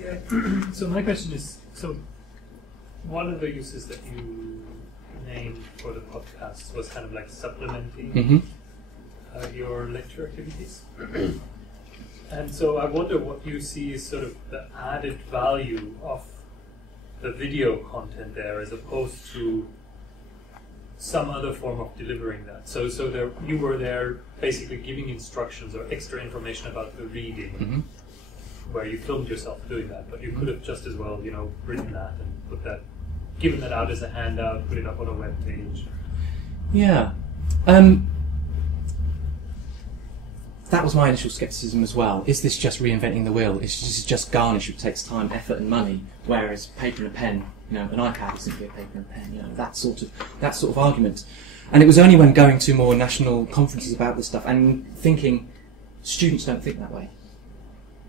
Yeah. So my question is, so one of the uses that you named for the podcast was kind of like supplementing your lecture activities. And so I wonder what you see is sort of the added value of the video content there as opposed to some other form of delivering that. So there, you were there basically giving instructions or extra information about the reading, where you filmed yourself doing that, but you could have just as well, you know, written that and put that, given that out as a handout, put it up on a web page. Yeah. That was my initial scepticism as well. Is this just reinventing the wheel? Is this just garnish which takes time, effort and money, whereas paper and a pen, you know, an iPad is simply a paper and a pen, you know, that sort of argument. And it was only when going to more national conferences about this stuff and thinking, students don't think that way.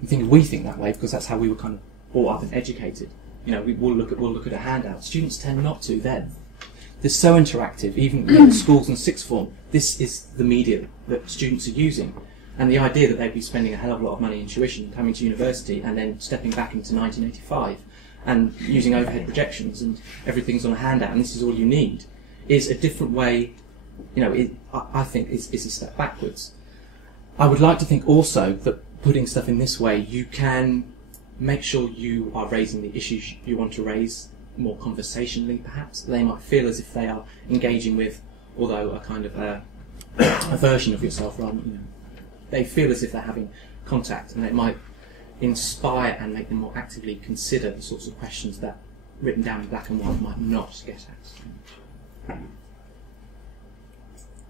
I think we think that way because that's how we were kind of brought up and educated. You know, we'll look at a handout. Students tend not to then. They're so interactive, even in schools and sixth form. This is the media that students are using. And the idea that they'd be spending a hell of a lot of money in tuition, coming to university, and then stepping back into 1985 and using overhead projections and everything's on a handout and this is all you need, is a different way, you know, I think is a step backwards. I would like to think also that putting stuff in this way, you can make sure you are raising the issues you want to raise more conversationally, perhaps. They might feel as if they are engaging with, although a kind of a version of yourself, rather, you know, they feel as if they're having contact, and it might inspire and make them more actively consider the sorts of questions that written down in black and white might not get at.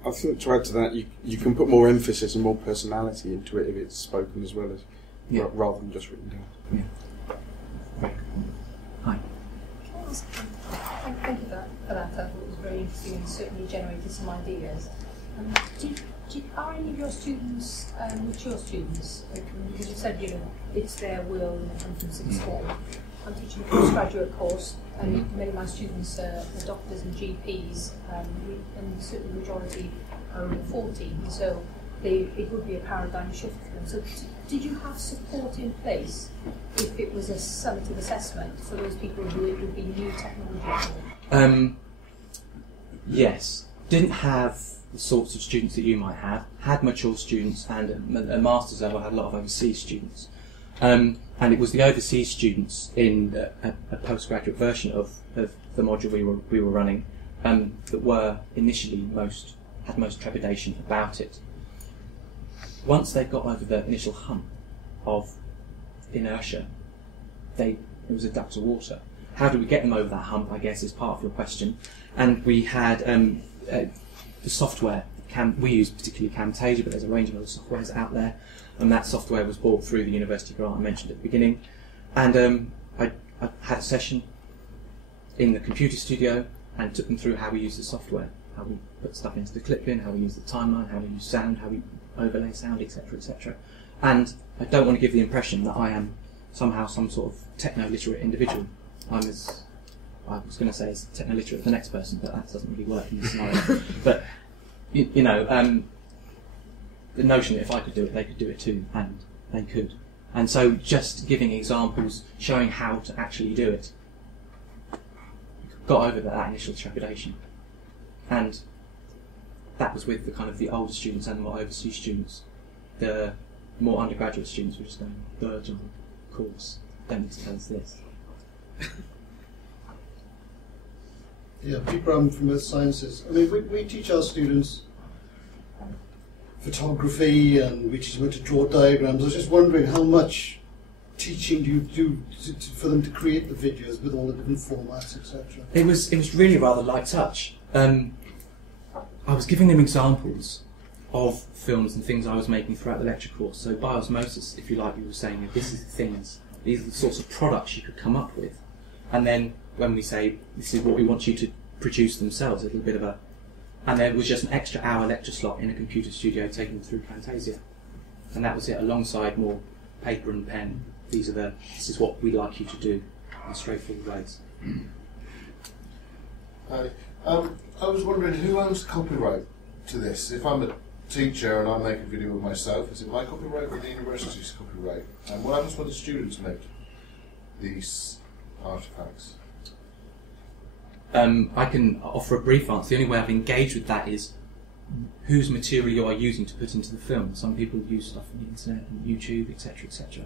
I think to add to that, you can put more emphasis and more personality into it if it's spoken as well as rather than just written down. Yeah. Right. Hi. Thank you for that. I thought it was very interesting and certainly generated some ideas. Are any of your students mature students? Because you said, you know, it's their will and they come from sixth form. I'm teaching a postgraduate course, and many of my students are doctors and GPs, and certainly the majority are over 40, so it would be a paradigm shift for them. So did you have support in place if it was a summative assessment for those people who it would be new technology? Yes. Didn't have the sorts of students that you might have. Had mature students and a master's level, had a lot of overseas students. And it was the overseas students in a postgraduate version of the module we were running that were initially had most trepidation about it. Once they got over the initial hump of inertia, it was a duck to water. How do we get them over that hump, I guess, is part of your question. And we had the software. We use particularly Camtasia, but there's a range of other softwares out there. And that software was bought through the university grant I mentioned at the beginning. And I had a session in the computer studio and took them through how we use the software, how we put stuff into the clip bin, how we use the timeline, how we use sound, how we overlay sound, etc., etc. And I don't want to give the impression that I am somehow some sort of techno-literate individual. I was going to say techno-literate as the next person, but that doesn't really work in this scenario. But, you know, the notion that if I could do it, they could do it too, and they could. And so just giving examples, showing how to actually do it, got over that initial trepidation. And that was with the kind of the older students and the more overseas students. The more undergraduate students were just going, Virgil, of course, don't need to tell us this. Yeah, Pete Brown from Earth Sciences. I mean, we teach our students photography and we teach them how to draw diagrams. I was just wondering how much teaching do you do for them to create the videos with all the different formats, etc.? It was really rather light touch. I was giving them examples of films and things I was making throughout the lecture course. So by osmosis, if you like, you were saying this is the things, these are the sorts of products you could come up with. And then when we say this is what we want you to produce themselves, a little bit of a, and there was just an extra hour lecture slot in a computer studio taking them through Camtasia, and that was it. Alongside more paper and pen, this is what we'd like you to do in straightforward ways. Hi. I was wondering who owns copyright to this. If I'm a teacher and I make a video of myself, is it my copyright or the university's copyright? And what happens when the students make these artefacts? I can offer a brief answer. The only way I've engaged with that is whose material you are using to put into the film. Some people use stuff on the internet and YouTube, etc., etc.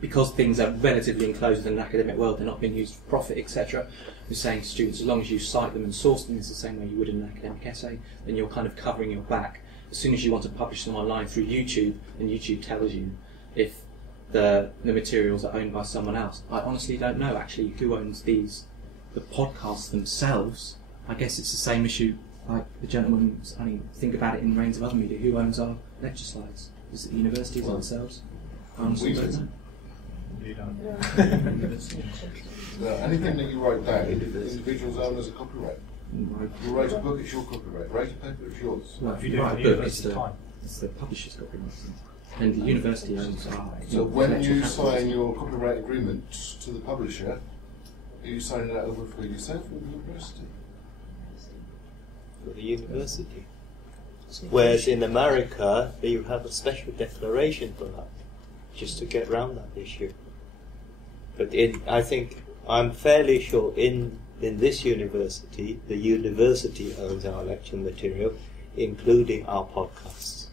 Because things are relatively enclosed in an academic world, they're not being used for profit, etc. We're saying to students, as long as you cite them and source them, it's the same way you would in an academic essay, then you're kind of covering your back. As soon as you want to publish them online through YouTube, then YouTube tells you if the materials are owned by someone else. I honestly don't know actually who owns these. The podcasts themselves, I guess it's the same issue like the gentleman, I mean, think about it in range of other media. Who owns our lecture slides? Is it the universities themselves? I honestly don't know. You don't. Anything that you write down, individuals own as a copyright. You write a book, it's your copyright. Write a paper, it's yours. Well, If if you you do write it a at book, it's university the publisher's copyright. And the university owns our So when intellectual you capital. sign your copyright agreement to the publisher, are you signing that over for yourself or the university? For the university. Whereas in America, you have a special declaration for that, just to get around that issue. But I think, I'm fairly sure in this university, the university owns our lecture material, including our podcasts.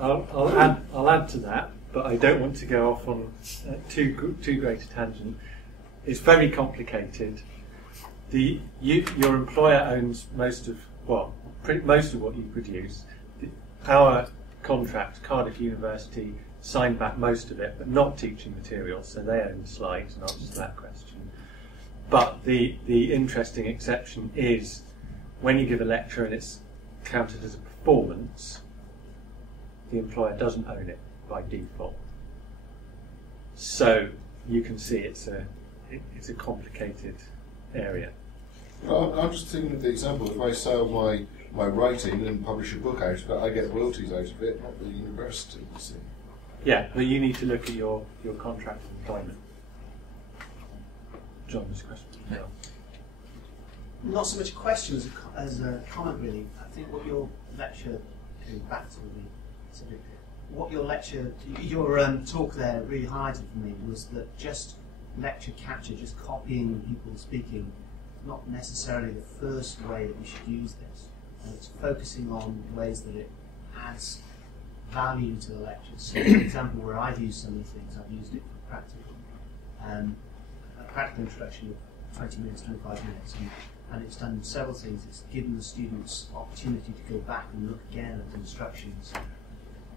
I'll add to that, but I don't want to go off on too great a tangent. It's very complicated. Your employer owns most of what you produce. Our contract, Cardiff University, signed back most of it, but not teaching materials, so they own the slides and answers that question. But the interesting exception is when you give a lecture and it's counted as a performance, the employer doesn't own it by default. So you can see it's a complicated area. Well, I'm just thinking of the example. If I sell my writing and publish a book out of it, I get royalties out of it, not the university, you see. Yeah, but you need to look at your contract of employment. John, this question. Yeah. Not so much a question as a comment, really. I think what your lecture, going back to the subject, what your talk there really highlighted for me was that just lecture capture, just copying people speaking, not necessarily the first way that we should use this. And it's focusing on ways that it adds value to the lectures. So, for example, where I've used some of the things, I've used it for practical. A practical introduction of 20 minutes, 25 minutes, and it's done several things. It's given the students opportunity to go back and look again at the instructions,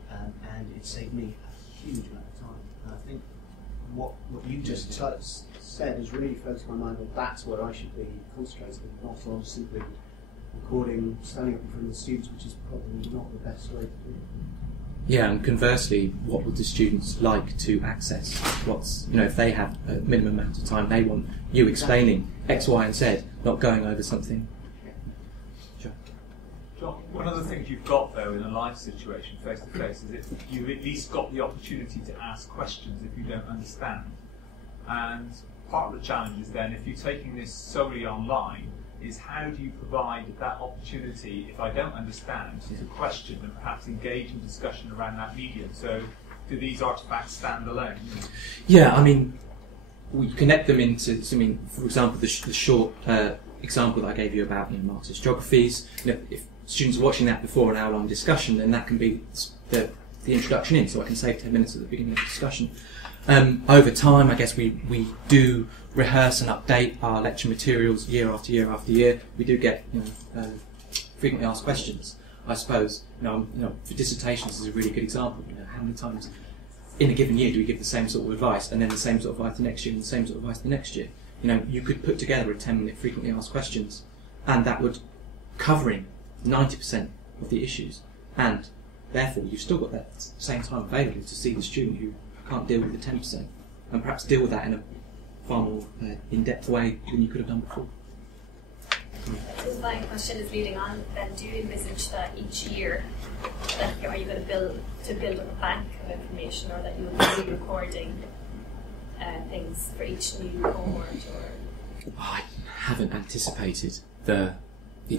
and it saved me a huge amount of time. And I think what you just said has really focused my mind on that's where I should be concentrating, not on simply recording, standing up in front of the students, which is probably not the best way to do it. Yeah, and conversely, what would the students like to access? If they have a minimum amount of time, they want you explaining X, Y, and Z, not going over something. John, one of the things you've got though in a live situation, face to face, is you've at least got the opportunity to ask questions if you don't understand. And part of the challenge is then, if you're taking this solely online, is how do you provide that opportunity, if I don't understand, to question and perhaps engage in discussion around that medium? So do these artefacts stand alone? Yeah, I mean, we connect them into, for example, the short example that I gave you about Marxist geographies. If students are watching that before an hour-long discussion, then that can be the introduction in, so I can save 10 minutes at the beginning of the discussion. Over time, I guess we do rehearse and update our lecture materials year after year after year. We do get frequently asked questions. I suppose for dissertations is a really good example. How many times in a given year do we give the same sort of advice, and then the same sort of advice the next year, and the same sort of advice the next year? You could put together a 10-minute frequently asked questions, and that would covering 90% of the issues, and therefore you've still got that same time available to see the student who can't deal with the 10%, and perhaps deal with that in a far more in-depth way than you could have done before. My question is leading on, then do you envisage that each year, are you going to build up a bank of information, or that you will be recording things for each new cohort? Or I haven't anticipated the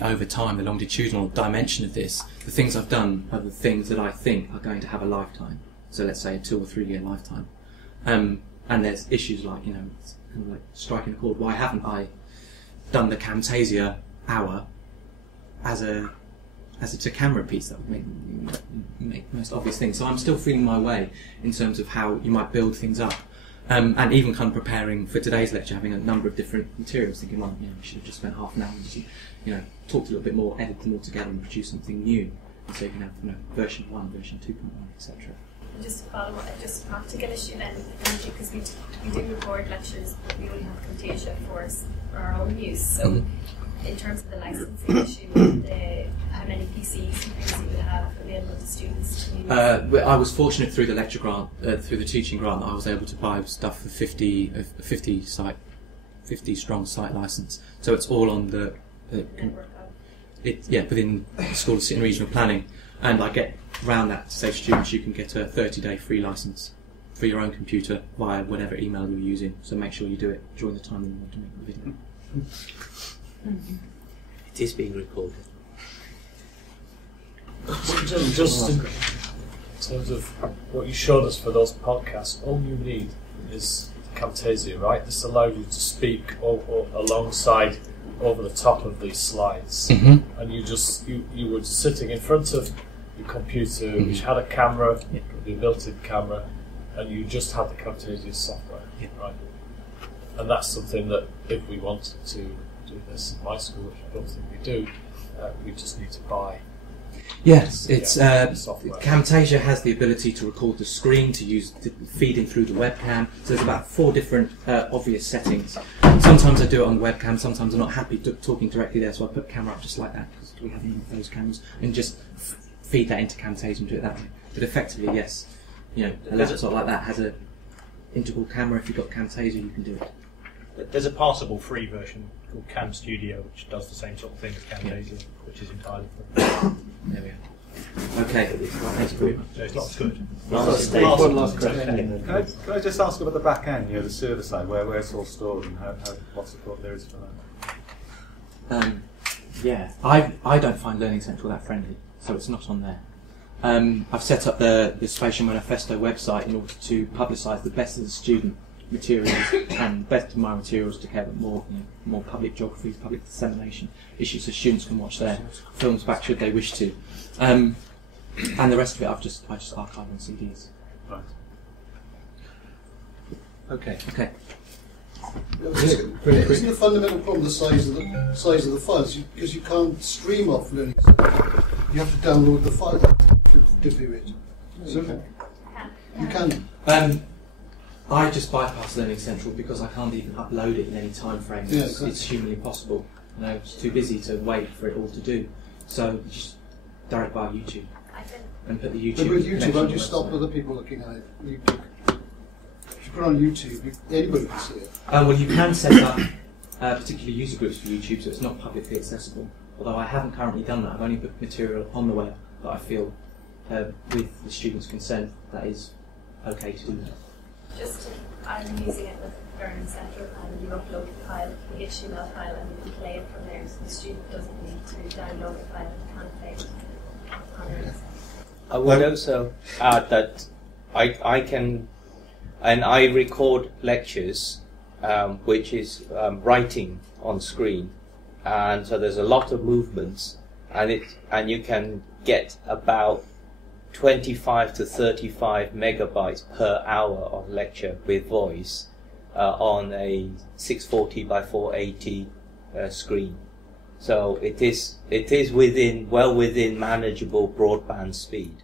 over time, the longitudinal dimension of this, the things I've done are the things that I think are going to have a lifetime. So let's say a 2 or 3 year lifetime. And there's issues like, you know, it's kind of like striking a chord. Why haven't I done the Camtasia hour as a to-camera piece? That would make the most obvious thing. So I'm still feeling my way in terms of how you might build things up. And even kind of preparing for today's lecture, having a number of different materials, thinking, well, you know, we should have just spent half an hour and just, you know, talked a little bit more, edited them all together and produced something new. And so you can have, you know, version 1, version 2.1, etc. Just to follow up, just a practical issue then, because we do record lectures, but we only have Camtasia for our own use. So, in terms of the licensing issue, how many PCs and things you would have available to students to use? I was fortunate through the lecture grant, through the teaching grant, that I was able to buy stuff for 50 strong site license. So it's all on the network of. within the School of City and Regional Planning. And I get round that to say to students, you can get a 30-day free license for your own computer via whatever email you're using. So make sure you do it during the time you want to make the video. It is being recorded. Just in terms of what you showed us for those podcasts, all you need is Camtasia, right? This allows you to speak alongside, over the top of these slides, and you were sitting in front of your computer, which had a camera, the built-in camera, and you just had the Camtasia software, right? And that's something that if we wanted to do this in my school, which I don't think we do, we just need to buy. Yes, it's Camtasia has the ability to record the screen, to feed in through the webcam. So there's about 4 different obvious settings. Sometimes I do it on the webcam, sometimes I'm not happy talking directly there, so I put the camera up just like that, because we have none of those cameras, and just feed that into Camtasia and do it that way. But effectively, yes, you know, a laptop like that has an integral camera. If you've got Camtasia, you can do it. There's a passable free version called Cam Studio, which does the same sort of thing as Camtasia, which is entirely free. There we go. Okay, thanks very much. So it's not as good. One last question. Can I just ask about the back end, you know, the server side, where it's all stored and what support there is for that? Yeah, I don't find Learning Central that friendly, so it's not on there. I've set up the Spatial Manifesto website in order to publicise the best of the student materials and best of my materials to care about more public geography, public dissemination issues, so students can watch their films back should they wish to. And the rest of it I just archive on CDs. Right. Okay. Isn't the fundamental problem the size of the files? Because you can't stream off Learning Central. You have to download the file to view it. So you can. I just bypass Learning Central because I can't even upload it in any time frame. It's humanly impossible. You know, it's too busy to wait for it all to do. So just direct via YouTube and put the YouTube. But with YouTube, how do you stop other people looking at it? If you put it on YouTube, anybody can see it. Well, you can set up particular user groups for YouTube, so it's not publicly accessible. Although I haven't currently done that. I've only put material on the web that I feel, with the students' consent, that is okay to do that. I'm using it with Learning Central, and you upload the file, the HTML file, and you can play it from there, so the student doesn't need to download the file and play it on it. I would also add that I can, and I record lectures, which is writing on screen, and so there's a lot of movements, and you can get about 25 to 35 megabytes per hour of lecture with voice on a 640 by 480 screen. So it is well within manageable broadband speed.